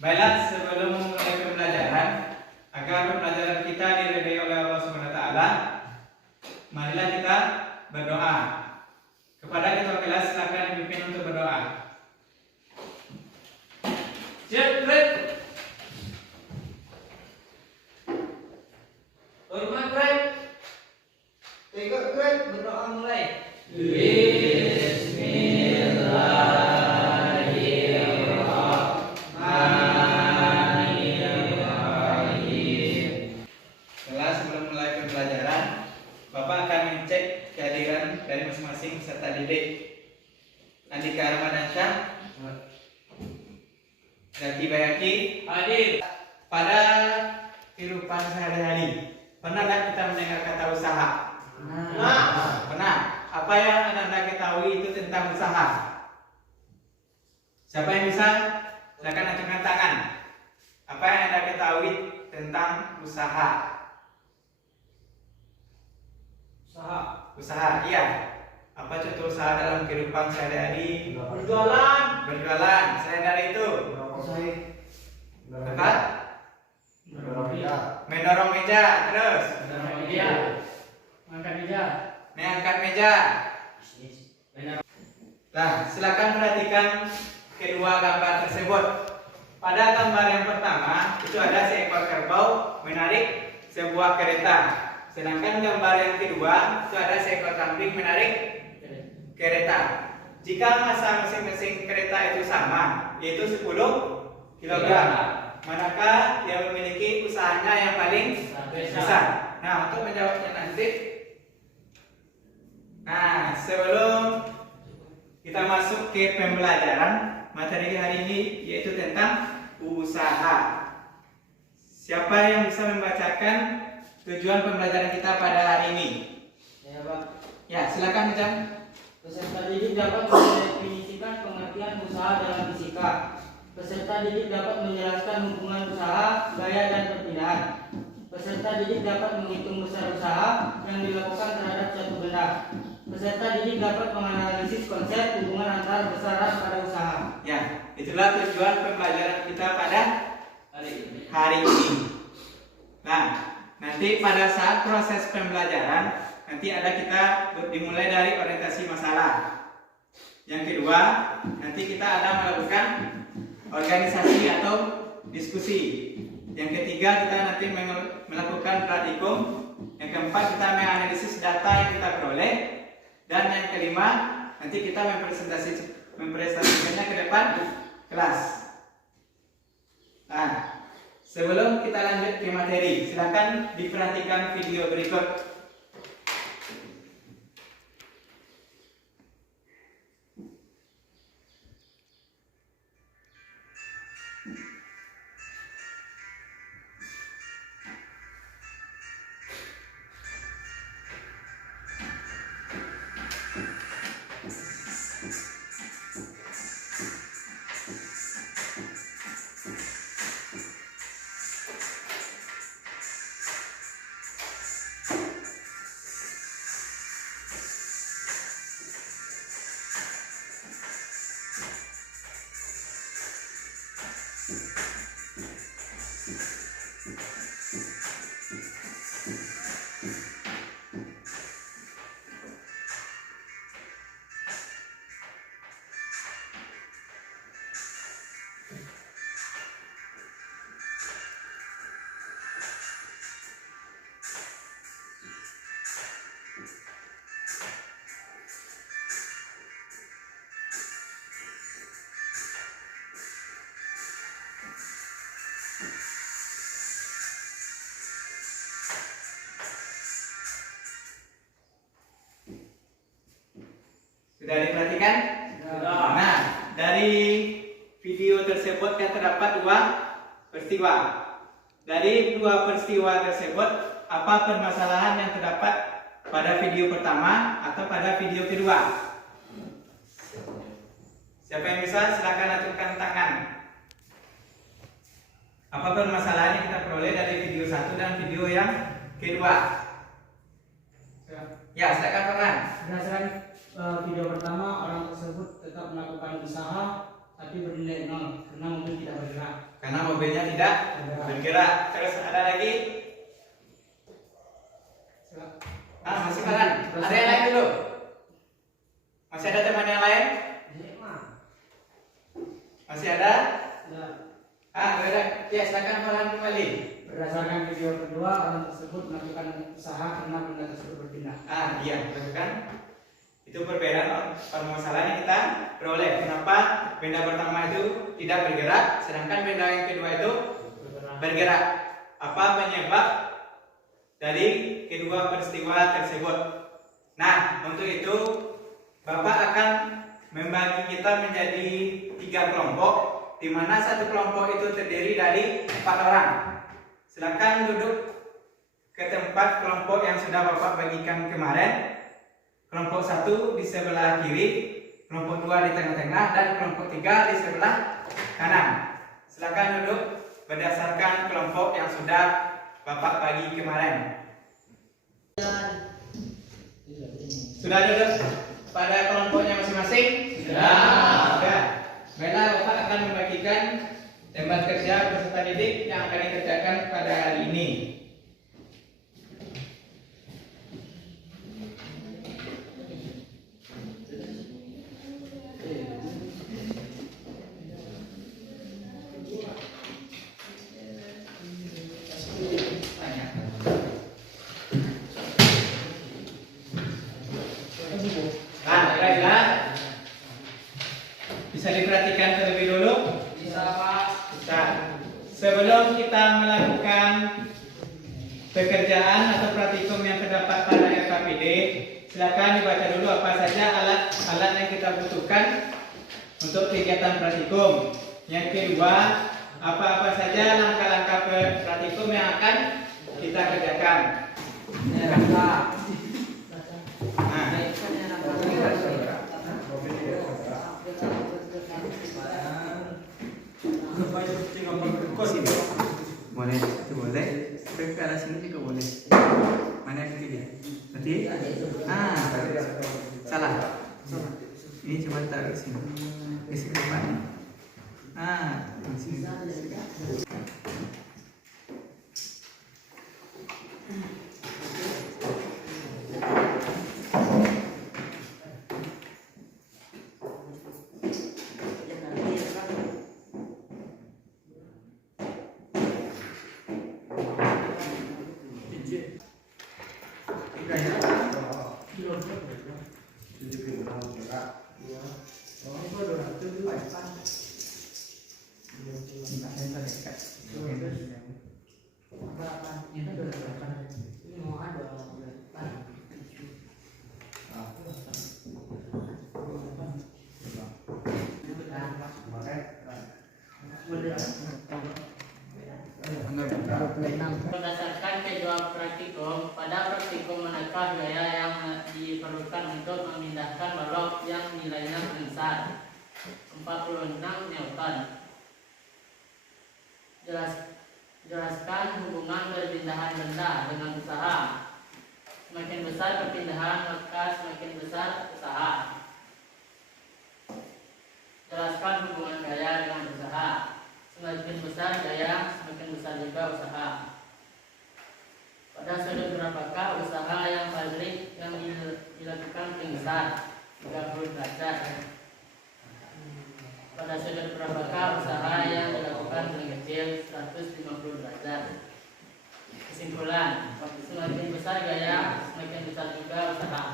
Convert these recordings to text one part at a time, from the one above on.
Baiklah, sebelum memulai pembelajaran, agar pembelajaran kita diridhai oleh Allah Subhanahu wa taala, marilah kita berdoa. Kepada ketua kelas silakan dipimpin untuk berdoa. Jepret. Hormat Greg. Tegak Greg, berdoa mulai. Kelas sebelum mulai pembelajaran, Bapak akan mengecek kehadiran dari masing-masing peserta didik. Andika Ramadansyah, Zaki Bayaki, Hadir. pada kehidupan sehari-hari, pernahkah kita mendengar kata usaha? Pernah. Apa yang Anda ketahui itu tentang usaha? Siapa yang bisa? Silakan acungkan tangan. Apa yang Anda ketahui tentang usaha? Usaha, iya. Apa contoh usaha dalam kehidupan sehari-hari? Berjualan. Berjualan. Selain dari itu, apa? Mendorong meja, terus mengangkat meja. Nah, silakan perhatikan kedua gambar tersebut. Pada gambar yang pertama itu ada seekor kerbau menarik sebuah kereta. Sedangkan gambar yang kedua itu ada seekor kambing menarik kereta. Jika massa masing-masing kereta itu sama, yaitu 10 kg, manakah yang memiliki usahanya yang paling besar? Nah, untuk menjawabnya nanti, sebelum kita masuk ke pembelajaran, materi hari ini yaitu tentang usaha. Siapa yang bisa membacakan tujuan pembelajaran kita pada hari ini? Ya, Pak. Ya, silakan Ujang. Peserta didik dapat mendefinisikan pengertian usaha dalam fisika. Peserta didik dapat menjelaskan hubungan usaha, gaya, dan perpindahan. Peserta didik dapat menghitung besar usaha yang dilakukan terhadap suatu benda. Peserta didik dapat menganalisis konsep hubungan antara besaran pada usaha. Ya, itulah tujuan pembelajaran kita pada hari ini. Nah, nanti pada saat proses pembelajaran, nanti ada kita dimulai dari orientasi masalah. Yang kedua, nanti kita ada melakukan organisasi atau diskusi. Yang ketiga, kita nanti melakukan praktikum. Yang keempat, kita menganalisis data yang kita peroleh. Dan yang kelima, nanti kita mempresentasikannya ke depan kelas. Nah, sebelum kita lanjut ke materi, silakan diperhatikan video berikut. Sudah diperhatikan? Sudah. Nah, dari video tersebut kan terdapat dua peristiwa. Dari dua peristiwa tersebut, apa permasalahan yang terdapat pada video pertama atau pada video kedua? Siapa yang bisa? Silakan acungkan tangan. Apa permasalahan yang kita peroleh dari video satu dan video yang kedua? Ya, silakan Farhan. Berdasarkan video pertama, orang tersebut tetap melakukan usaha tapi bernilai 0 karena mobil tidak bergerak. Karena mobilnya tidak bergerak. Terus ada lagi? Masih kalan. Ada yang lain dulu? Masih ada teman yang lain? Masih ada? Ada. Ya, silakan Farhan kembali. Berdasarkan video kedua, orang tersebut melakukan usaha karena benda tersebut berpindah. Iya, betul kan? Itu perbedaan permasalahan yang kita peroleh. Kenapa benda pertama itu tidak bergerak, sedangkan benda yang kedua itu bergerak? Apa penyebab dari kedua peristiwa tersebut? Nah, untuk itu Bapak akan membagi kita menjadi 3 kelompok, di mana satu kelompok itu terdiri dari 4 orang. Silakan duduk ke tempat kelompok yang sudah Bapak bagikan kemarin. Kelompok 1 di sebelah kiri, kelompok 2 di tengah-tengah, dan kelompok 3 di sebelah kanan. Silakan duduk berdasarkan kelompok yang sudah Bapak bagi kemarin. Sudah duduk pada kelompoknya masing-masing? Sudah. Baiklah, Bapak akan membagikan tempat kerja peserta didik yang akan dikerjakan pada hari ini. Nah, kira-kira bisa diperhatikan terlebih dulu? Bisa, Pak. Bisa. Sebelum kita melakukan pekerjaan atau praktikum yang terdapat pada RKPD, silakan dibaca dulu apa saja alat-alat yang kita butuhkan untuk kegiatan praktikum. Yang kedua, apa-apa saja langkah-langkah praktikum yang akan kita kerjakan. Boleh, itu boleh. Ke arah sini juga boleh. Mana yang kiri? Berarti? Salah. Ini cuma taruh sini. Di sini depan. Di sini. Berdasarkan kedua praktikum, pada praktikum manakah gaya yang diperlukan untuk memindahkan balok yang nilainya besar 46 Newton. Jelaskan hubungan perpindahan benda dengan usaha. Semakin besar perpindahan, maka semakin besar usaha. Jelaskan hubungan gaya dengan usaha. Semakin besar gaya, semakin besar juga usaha. Pada sudut berapakah usaha yang paling yang dilakukan paling besar? 30 derajat. Pada sudut berapakah usaha yang dilakukan paling kecil? 150 derajat. Kesimpulan, semakin besar gaya, semakin besar juga usaha.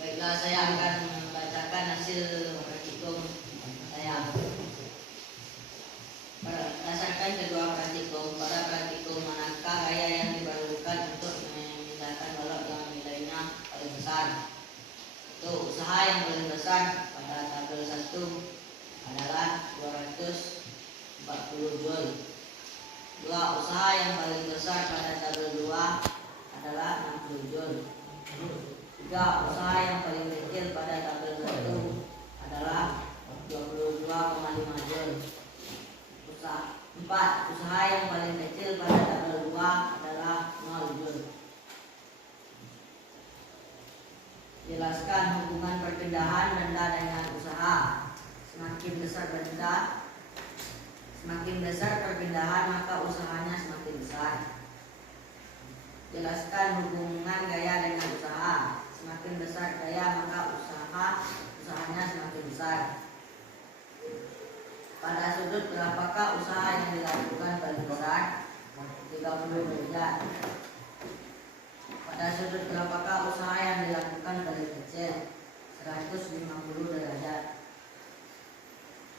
Baiklah, saya akan membacakan hasil praktikum saya. Berdasarkan kedua praktikum, pada praktikum manakah gaya yang diperlukan untuk memindahkan balok yang nilainya paling besar? Itu usaha yang paling besar pada tabel 1 adalah 240 joule. Dua usaha yang paling besar pada tabel 2 adalah 60 joule. Tiga usaha yang paling kecil pada tabel 1 adalah 22,5 joule. Empat usaha yang paling kecil pada tabel 2 adalah 0 joule. Jelaskan hubungan perpindahan benda dengan usaha. semakin besar perpindahan maka usahanya semakin besar. Jelaskan hubungan gaya dengan usaha. Semakin besar gaya maka usahanya semakin besar. Pada sudut berapakah usaha yang dilakukan paling besar? 30 derajat. Pada sudut berapakah usaha yang dilakukan paling kecil? 150 derajat.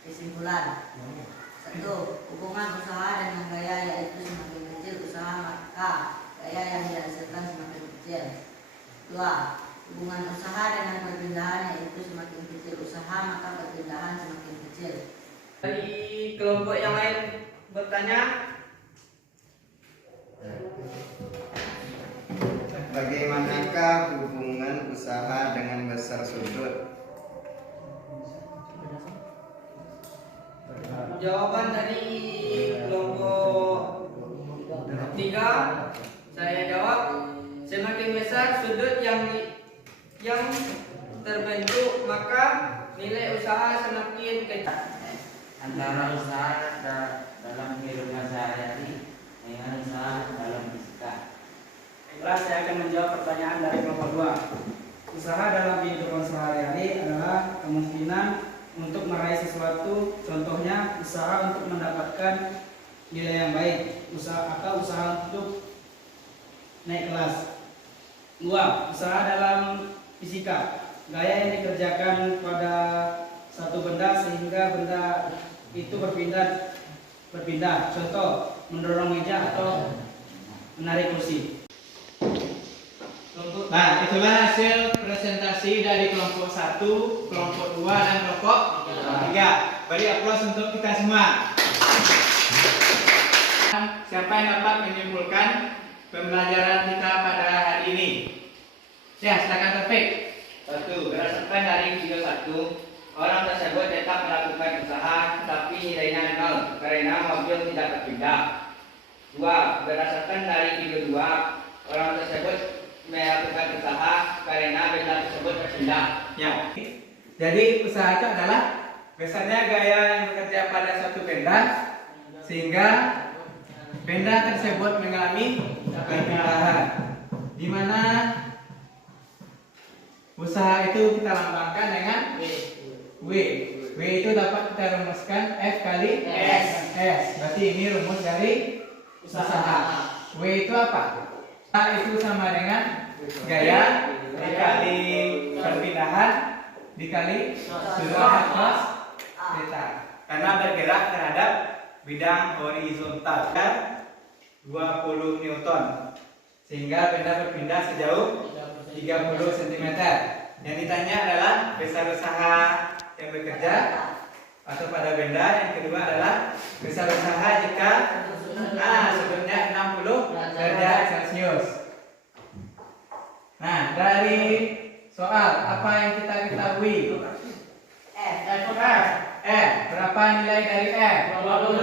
Kesimpulan. 1. Hubungan usaha dengan gaya yaitu semakin kecil usaha maka gaya yang dihasilkan semakin kecil. 2. Hubungan usaha dengan perpindahan yaitu semakin kecil usaha maka perpindahan semakin kecil. Dari kelompok yang lain bertanya. Bagaimanakah hubungan usaha dengan besar sudut? Jawaban dari kelompok 3 saya jawab, semakin besar sudut yang terbentuk maka nilai usaha semakin kecil. Antara usaha dalam kehidupan sehari-hari dengan usaha dalam fisika. Baiklah, saya akan menjawab pertanyaan dari kelompok 2. Usaha dalam kehidupan sehari-hari adalah kemungkinan untuk meraih sesuatu, contohnya usaha untuk mendapatkan nilai yang baik, usaha untuk naik kelas. 2. Usaha dalam fisika, gaya yang dikerjakan pada satu benda sehingga benda itu berpindah. Contoh, mendorong meja atau menarik kursi. Nah, itulah hasil presentasi dari kelompok 1, kelompok 2, dan kelompok 3. Beri aplaus untuk kita semua. Siapa yang dapat menyimpulkan pembelajaran kita pada hari ini? Ya, silakan Taufik. 1. Berdasarkan dari video 1, orang tersebut tetap melakukan usaha tetapi nilainya 0 karena mobil tidak berpindah. 2. Berdasarkan dari video 2, orang tersebut melakukan usaha karena benda tersebut berpindah. Ya. Jadi usaha itu adalah biasanya gaya yang bekerja pada suatu benda sehingga benda tersebut mengalami perpindahan. Di mana usaha itu kita lambangkan dengan W. W itu dapat kita rumuskan F kali S. Berarti ini rumus dari usaha. W itu apa? A itu sama dengan gaya dikali perpindahan dikali sudut cos theta. Karena bergerak terhadap bidang horizontal 20 Newton sehingga benda berpindah sejauh 30 cm. Yang ditanya adalah besar usaha yang bekerja atau pada benda. Yang kedua adalah besar usaha jika sudutnya 60 derajat Celcius. Nah, dari soal apa yang kita ketahui? Berapa nilai dari F? 20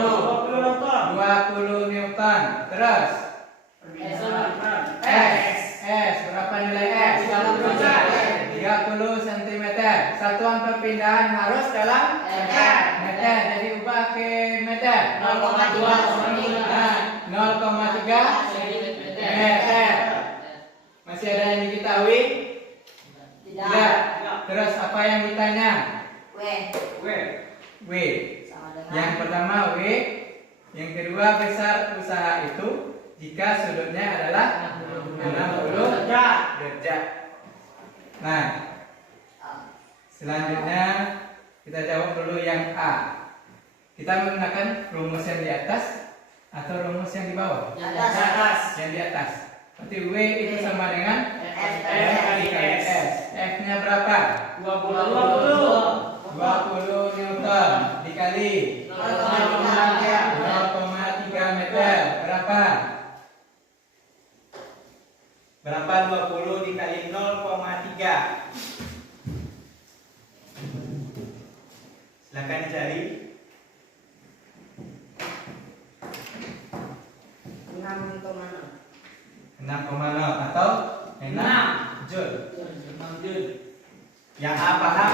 Newton. Terus S berapa nilai S? 30 cm. Satuan perpindahan harus dalam meter. Jadi ubah ke meter. 0,3 meter. Masih ada yang diketahui? Tidak. Terus apa yang ditanya? W. Sama dengan Yang pertama W. Yang kedua besar usaha itu jika sudutnya adalah 60 derajat. Nah, selanjutnya kita jawab dulu yang A. Kita menggunakan rumus yang di atas atau rumus yang di bawah? Yang di atas. Berarti W itu sama dengan F dikali S. F-nya berapa? 20 Newton dikali 0,3 meter. Berapa? Berapa 20 dikali 0,3? Silakan dicari. 6,0 atau 6 Joule. Yang A paham?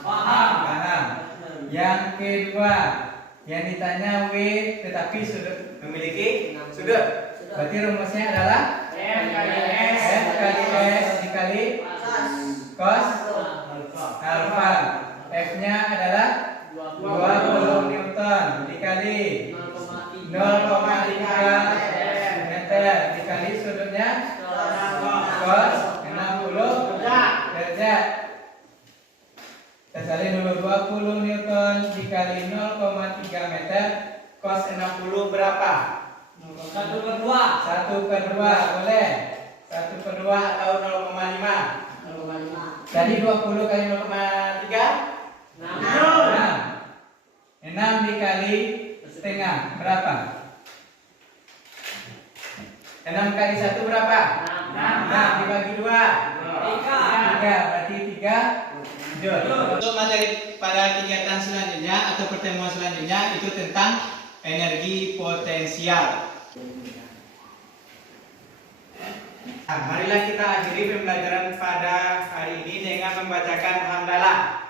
Paham. Yang kedua, yang ditanya W tetapi sudut memiliki sudut. Berarti rumusnya adalah M kali S F kali S dikali cos alfa. F-nya adalah 20 Newton dikali 0,3 meter dikali sudutnya cos 60 derajat. Kita salin dulu 20 Newton dikali 0,3 meter cos 60 berapa? 1/2. 1/2 boleh. 1/2 atau 0,5. Jadi 20 kali 0,3 6 dikali setengah berapa? 6 kali 1 berapa? 6 dibagi 2 3 berarti 3 joule. Untuk materi pada kegiatan selanjutnya atau pertemuan selanjutnya itu tentang energi potensial. Nah, marilah kita akhiri pembelajaran pada hari ini dengan membacakan hamdalah.